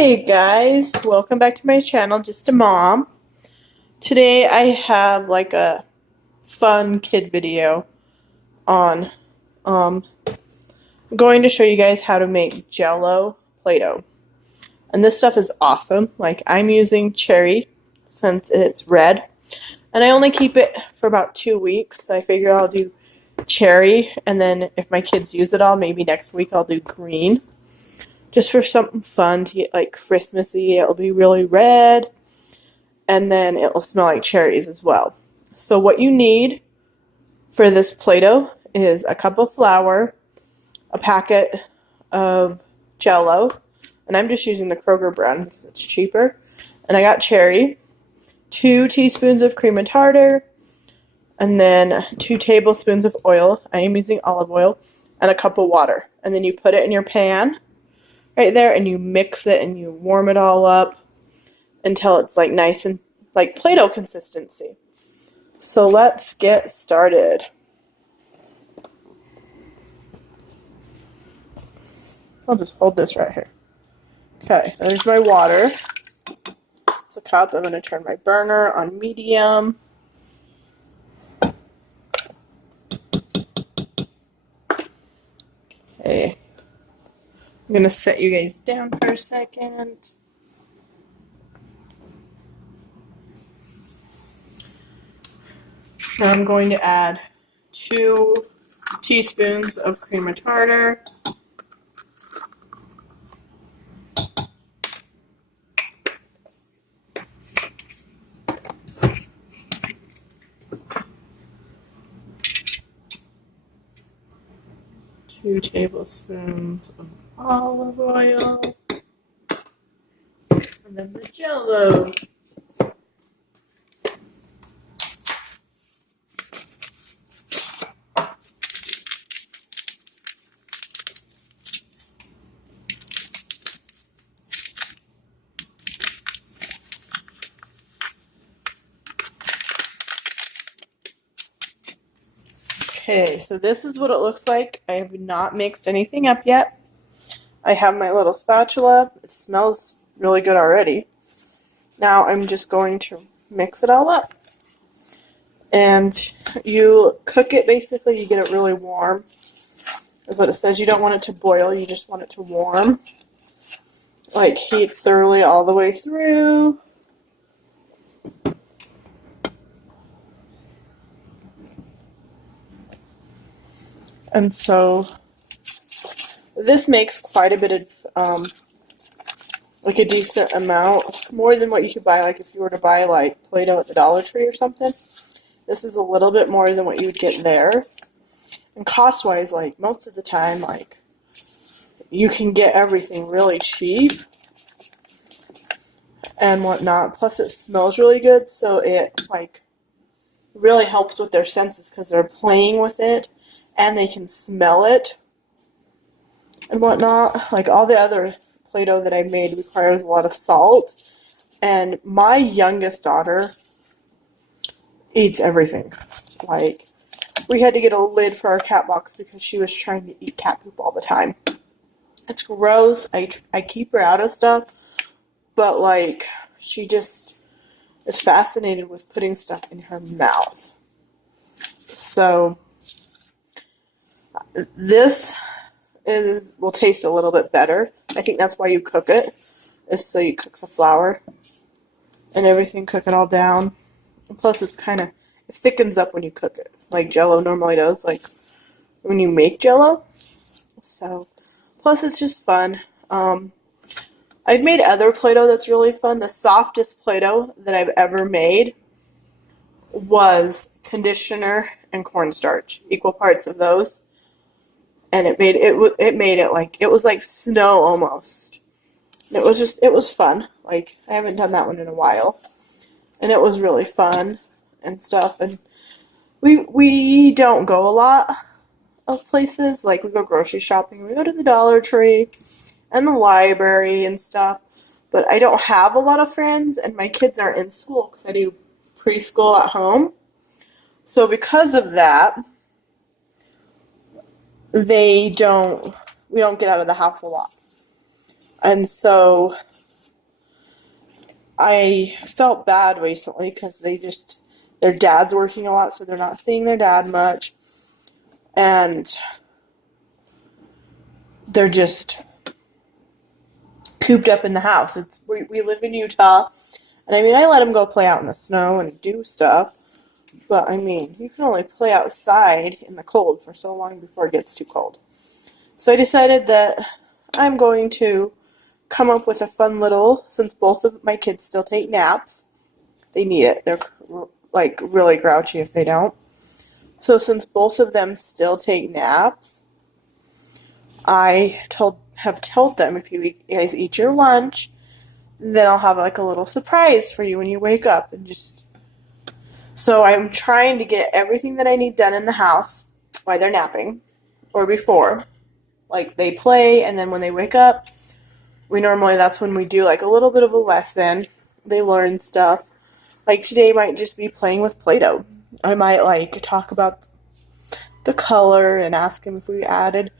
Hey guys, welcome back to my channel, Just a Mom. Today I have like a fun kid video on I'm going to show you guys how to make Jello Play Dough. And this stuff is awesome. Like, I'm using cherry since it's red. And I only keep it for about 2 weeks. So I figure I'll do cherry, and then if my kids use it all, maybe next week I'll do green. Just for something fun to get like Christmassy. It'll be really red, and then it'll smell like cherries as well. So what you need for this Play-Doh is a cup of flour, a packet of Jello, and I'm just using the Kroger brand because it's cheaper. And I got cherry, 2 teaspoons of cream and tartar, and then 2 tablespoons of oil. I am using olive oil, and a cup of water. And then you put it in your pan right there, and you mix it and you warm it all up until it's like nice and like Play-Doh consistency. So let's get started. I'll just hold this right here. Okay, there's my water. It's a cup. I'm going to turn my burner on medium. Okay. I'm going to set you guys down for a second. Now I'm going to add 2 teaspoons of cream and tartar. Two tablespoons of olive oil, and then the Jello. Okay, so this is what it looks like. I have not mixed anything up yet. I have my little spatula. It smells really good already. Now I'm just going to mix it all up. And you cook it basically, you get it really warm. That's what it says. You don't want it to boil, you just want it to warm. Like, heat thoroughly all the way through. And so this makes quite a bit of, like a decent amount, more than what you could buy, like if you were to buy like Play-Doh at the Dollar Tree or something. This is a little bit more than what you would get there. And cost-wise, like most of the time, like you can get everything really cheap and whatnot. Plus it smells really good, so it like really helps with their senses because they're playing with it. And they can smell it and whatnot. Like all the other Play-Doh that I've made requires a lot of salt. And my youngest daughter eats everything. Like, we had to get a lid for our cat box because she was trying to eat cat poop all the time. It's gross. I keep her out of stuff. But, like, she just is fascinated with putting stuff in her mouth. So this will taste a little bit better. I think that's why you cook it, is so you cook the flour and everything, cook it all down. And plus it thickens up when you cook it, like Jello normally does, like when you make Jello. So, plus it's just fun. I've made other Play-Doh that's really fun. The softest Play-Doh that I've ever made was conditioner and cornstarch, equal parts of those. And it made it like, it was like snow almost. And it was fun. Like, I haven't done that one in a while. And it was really fun and stuff. And we don't go a lot of places. Like, we go grocery shopping. We go to the Dollar Tree and the library and stuff. But I don't have a lot of friends, and my kids aren't in school because I do preschool at home. So because of that, we don't get out of the house a lot. And so I felt bad recently because their dad's working a lot, so they're not seeing their dad much. And they're just cooped up in the house. We live in Utah, and I mean, I let them go play out in the snow and do stuff, but I mean, you can only play outside in the cold for so long before it gets too cold. So I decided that I'm going to come up with a fun little, since both of my kids still take naps, they need it. They're like really grouchy if they don't. So since both of them still take naps, I have told them, if you guys eat your lunch, then I'll have like a little surprise for you when you wake up. And just so I'm trying to get everything that I need done in the house while they're napping or before. Like they play, and then when they wake up, that's when we do like a little bit of a lesson. They learn stuff. Like today might just be playing with Play-Doh. I might like talk about the color and ask him if we added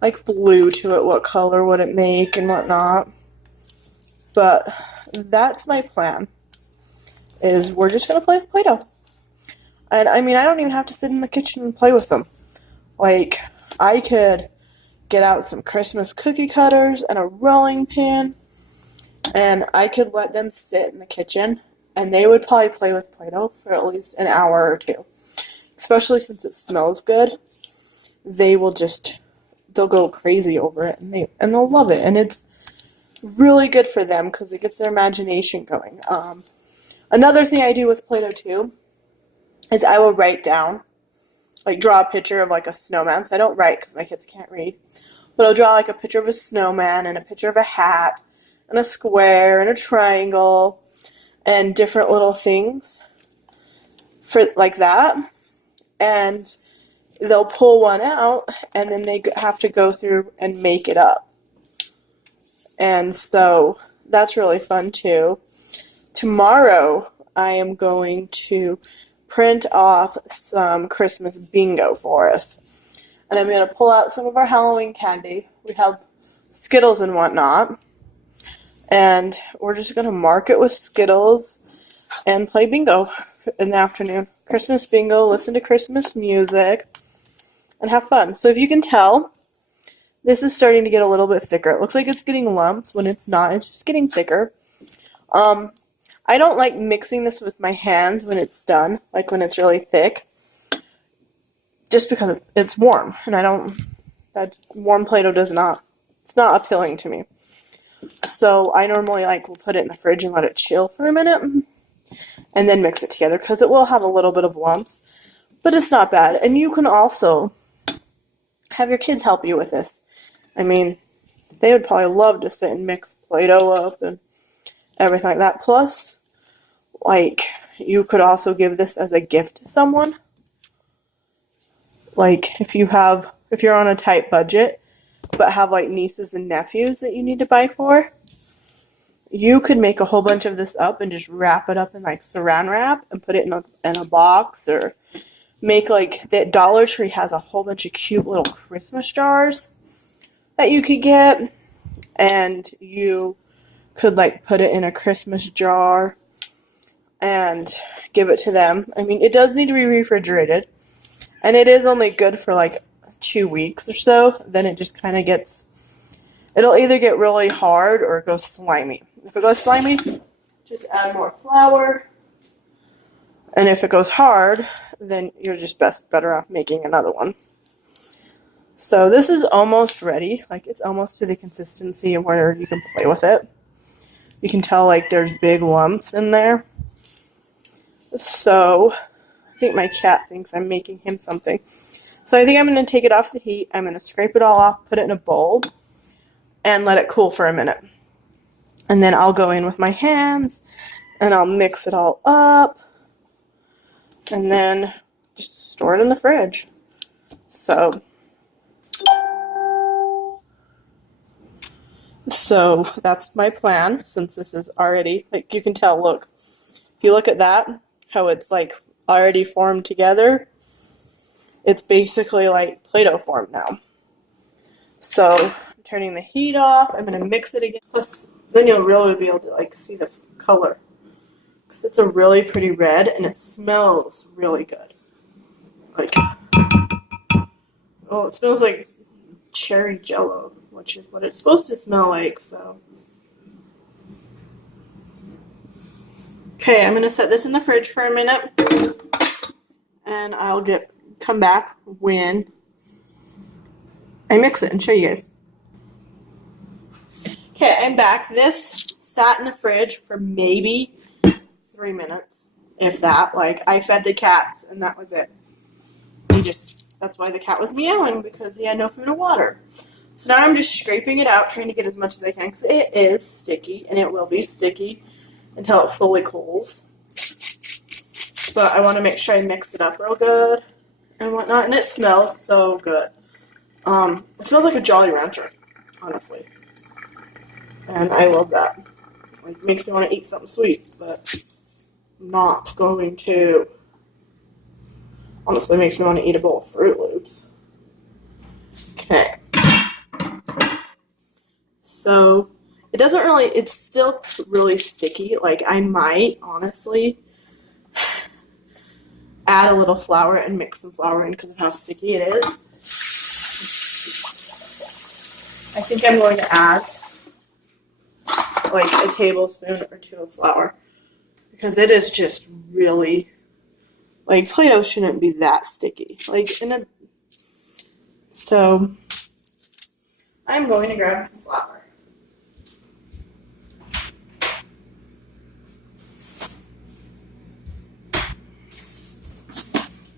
like blue to it, what color would it make and whatnot. But that's my plan, is we're just going to play with Play-Doh. And I mean, I don't even have to sit in the kitchen and play with them. Like, I could get out some Christmas cookie cutters and a rolling pin, and I could let them sit in the kitchen, and they would probably play with Play-Doh for at least an hour or two. Especially since it smells good, they'll go crazy over it, and they'll love it, and it's really good for them because it gets their imagination going. Another thing I do with Play-Doh too is I will write down, like draw a picture of like a snowman. So I don't write because my kids can't read, but I'll draw like a picture of a snowman and a picture of a hat and a square and a triangle and different little things for like that. And they'll pull one out, and then they have to go through and make it up. And so that's really fun too. Tomorrow I am going to print off some Christmas bingo for us. And I'm going to pull out some of our Halloween candy. We have Skittles and whatnot. And we're just going to mark it with Skittles and play bingo in the afternoon. Christmas bingo, listen to Christmas music, and have fun. So if you can tell, this is starting to get a little bit thicker. It looks like it's getting lumps when it's not. It's just getting thicker. I don't like mixing this with my hands when it's done, like when it's really thick, just because it's warm, and that warm Play-Doh it's not appealing to me. So I normally will put it in the fridge and let it chill for a minute, and then mix it together, because it will have a little bit of lumps, but it's not bad. And you can also have your kids help you with this. I mean, they would probably love to sit and mix Play-Doh up and everything like that. Plus, you could also give this as a gift to someone. Like, if you're on a tight budget, but have nieces and nephews that you need to buy for, you could make a whole bunch of this up and just wrap it up in saran wrap and put it in a box, or make that Dollar Tree has a whole bunch of cute little Christmas jars that you could get, and you could like put it in a Christmas jar and give it to them. I mean, it does need to be refrigerated, and it is only good for like 2 weeks or so. Then it just kind of gets, it'll either get really hard or it goes slimy. If it goes slimy, just add more flour. And if it goes hard, then you're just better off making another one. So this is almost ready. Like, it's almost to the consistency of where you can play with it. You can tell like there's big lumps in there. So I think my cat thinks I'm making him something. So I think I'm going to take it off the heat. I'm going to scrape it all off, put it in a bowl, and let it cool for a minute. And then I'll go in with my hands, and I'll mix it all up, and then just store it in the fridge. So that's my plan, since this is already, like, you can tell, look. If you look at that, how it's like already formed together, it's basically like Play-Doh form now. So I'm turning the heat off. I'm going to mix it again. Plus, then you'll really be able to like see the color. Because it's a really pretty red and it smells really good. Like, oh, it smells like cherry Jello, which is what it's supposed to smell like, so. Okay, I'm going to set this in the fridge for a minute. And I'll come back when I mix it and show you guys. Okay, I'm back. This sat in the fridge for maybe 3 minutes, if that. Like, I fed the cats, and that was it. That's why the cat was meowing, because he had no food or water. So now I'm just scraping it out, trying to get as much as I can, because it is sticky, and it will be sticky until it fully cools. But I want to make sure I mix it up real good and whatnot, and it smells so good. It smells like a Jolly Rancher, honestly. And I love that. Like, it makes me want to eat something sweet, but I'm not going to. Honestly, it makes me want to eat a bowl of Fruit Loops. Okay. So, it's still really sticky. Like, I might, honestly, add a little flour and mix some flour in because of how sticky it is. I think I'm going to add like a tablespoon or 2 of flour because it is just really, like, Play-Doh shouldn't be that sticky. So I'm going to grab some flour.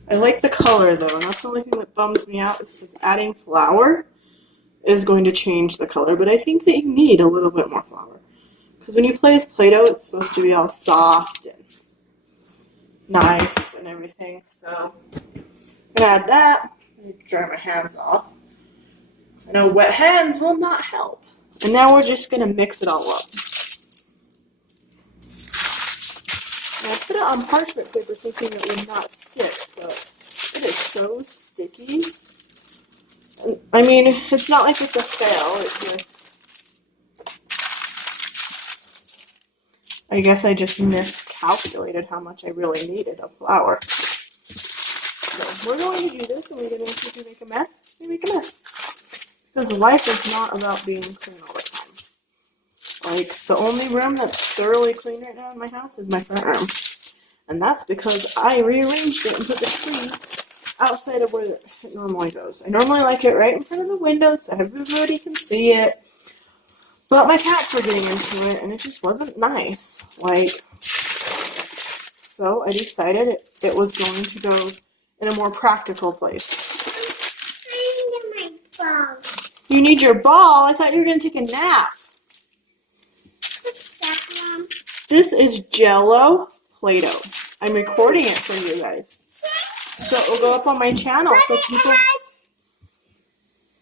I like the color though, and that's the only thing that bums me out is because adding flour is going to change the color, but I think that you need a little bit more flour. Because when you play with Play-Doh, it's supposed to be all soft and nice and everything. So I'm going to add that. Let me dry my hands off. I know wet hands will not help. And now we're just going to mix it all up. And I put it on parchment paper thinking it would not stick, but it is so sticky. And, I mean, it's not like it's a fail. It's just, I guess I just miscalculated how much I really needed of flour. So we're going to do this, and we're going to see if we make a mess. We make a mess. Because life is not about being clean all the time. Like, the only room that's thoroughly clean right now in my house is my front room. And that's because I rearranged it and put the tree outside of where it normally goes. I normally like it right in front of the window so everybody can see it. But my cats were getting into it, and it just wasn't nice. Like, so I decided it was going to go in a more practical place. I need my ball. You need your ball? I thought you were going to take a nap. What's that, Mom? This is Jello Play Dough. I'm recording it for you guys. So it will go up on my channel so people...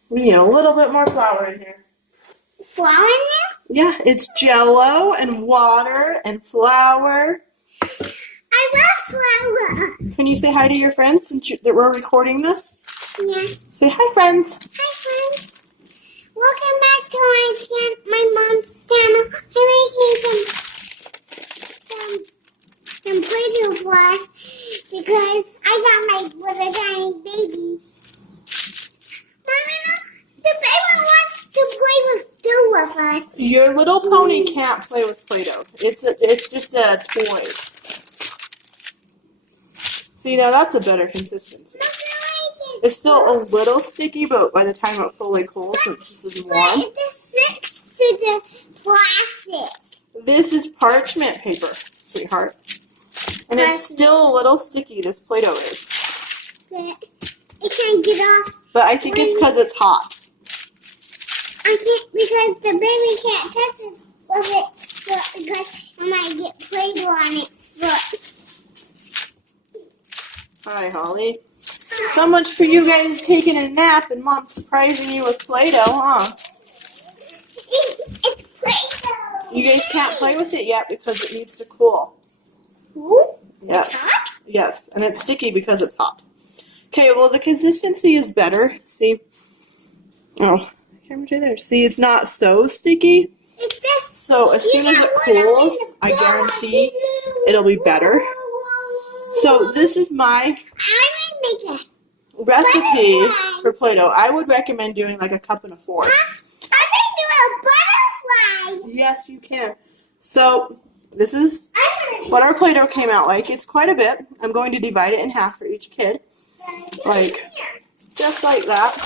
We need a little bit more flour in here. Flour in there? Yeah, it's Jello and water and flour. I love flour. Can you say hi to your friends since that we're recording this? Yeah. Say hi, friends. Hi, friends. Welcome back to my mom's channel. I'm making some Play-Doh for us because I got my little tiny baby. Mama, the baby wants to play with Dough with us. Your little pony can't play with Play-Doh. It's just a toy. See, now that's a better consistency. It's still a little sticky, but by the time it fully cools, since this is warm. But it sticks to the plastic. This is parchment paper, sweetheart. And it's still a little sticky, this Play-Doh is. But it can't get off. But I think it's because it's hot. I can't, because the baby can't touch it with it because it might get Play-Doh on its foot. Hi, Holly. So much for you guys taking a nap and Mom surprising you with Play-Doh, huh? It's Play-Doh. You guys can't play with it yet because it needs to cool. Ooh, Yes. it's hot? Yes, and it's sticky because it's hot. Okay, well, the consistency is better. See? Oh, camera right there. See, it's not so sticky. It's just So as soon as it cools, I guarantee it'll be better. So this is my I would make it. recipe for Play-Doh. I would recommend doing like a cup and a fourth. I can do a butterfly. Yes, you can. So this is what our Play-Doh came out like. It's quite a bit. I'm going to divide it in half for each kid. Like, just like that.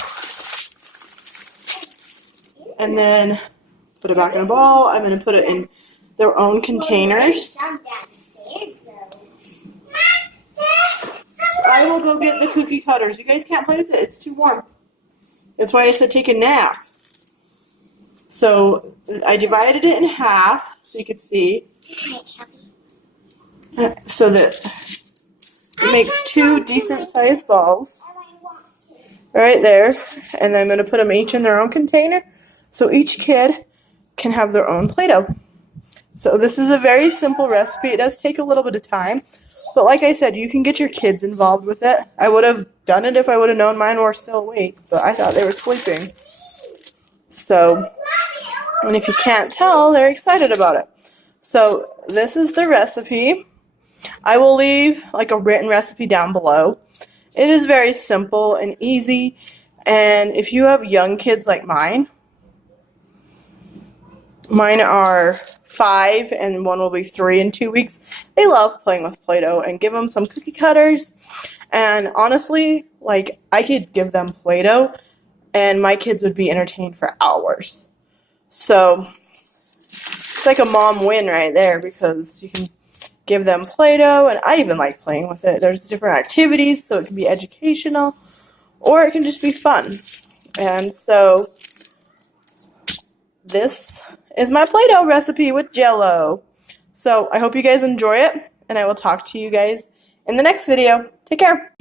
And then put it back in a bowl. I'm going to put it in their own containers. I will go get the cookie cutters. You guys can't play with it. It's too warm. That's why I said take a nap. So I divided it in half so you could see. So that it makes two decent sized balls. Right there. And then I'm going to put them each in their own container. So each kid can have their own Play-Doh. So this is a very simple recipe. It does take a little bit of time. But like I said, you can get your kids involved with it. I would have done it if I would have known mine were still awake. But I thought they were sleeping. So, and if you can't tell, they're excited about it. So this is the recipe. I will leave like a written recipe down below. It is very simple and easy. And if you have young kids like mine are 5 and one will be 3 in 2 weeks. They love playing with Play-Doh, and give them some cookie cutters. And honestly, like, I could give them Play-Doh and my kids would be entertained for hours. So it's like a mom win right there, because you can give them Play-Doh, and I even like playing with it. There's different activities, so it can be educational or it can just be fun. And so this is my Play-Doh recipe with Jello. So I hope you guys enjoy it, and I will talk to you guys in the next video. Take care.